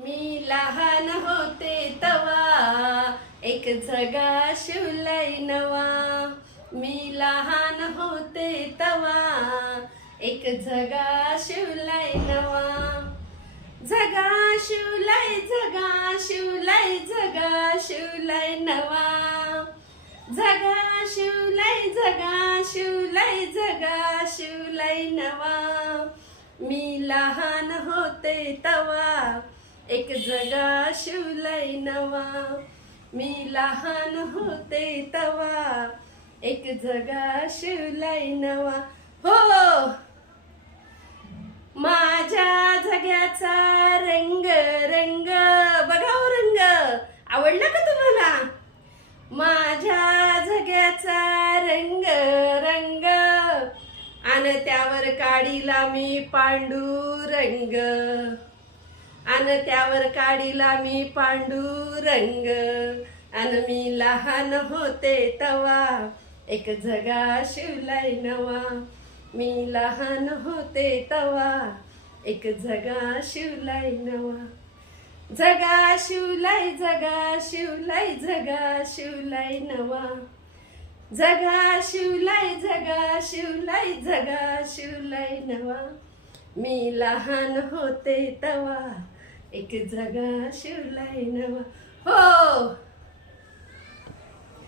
मी लहान होते तवा एक जगा शिवलय नवा. मी लहान होते तवा एक जगा शिवलय नवा. जगा शिवलय जगा शिवलय जगा शिवलय नवा. जगा शिवलय जगा शिवलय जगा शिवलय नवा. मी लहान होते तवा एक जगा शिवलय नवा. मी लहान होते तवा एक जगा शिवलय नवा. हो, माझ्या जग्याचा रंग रंग बघा हो रंग. आवडला का तुम्हाला? माझ्या जग्याचा रंग रंग आणि त्यावर काढीला मी पांडुरंग. आणि त्यावर काढीला मी पांडुरंग. आणि मी लहान होते तवा एक जगा शिवलय नवा. मी लहान होते तवा एक जगा शिवलय नवा. जगा शिवलय जगा शिवलय जगा शिवलय नवा. जगा शिवलय जगा शिवलय जगा शिवलय नवा. मी लहान होते तवा एक जगा शिवलय नवा. हो.